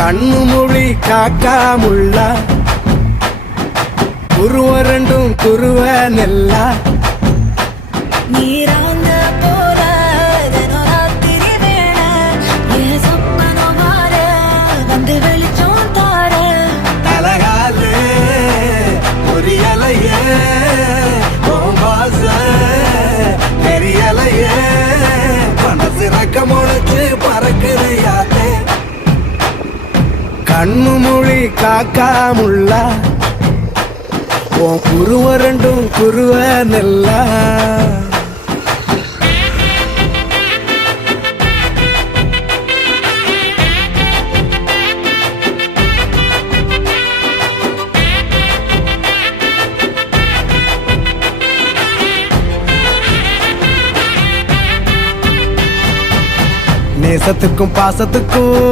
கண்ணு மொழி காக்காமுள்ள குருவ ரெண்டும் குருவ நெல்லா நீராங்க போல தினராத்திரி வேண என் சொப்பனம் மாற வந்து வெளிச்சம் தார தலகாலே பொரியலையே ஓம்பாச தெரியலையே மனசு ரக்க முளைச்சு பறக்குறையாத்தே கண்ணு மொழி காக்காமுள்ள உன் குருவ ரெண்டும் குருவ நெல்லா நேசத்துக்கும் பாசத்துக்கும்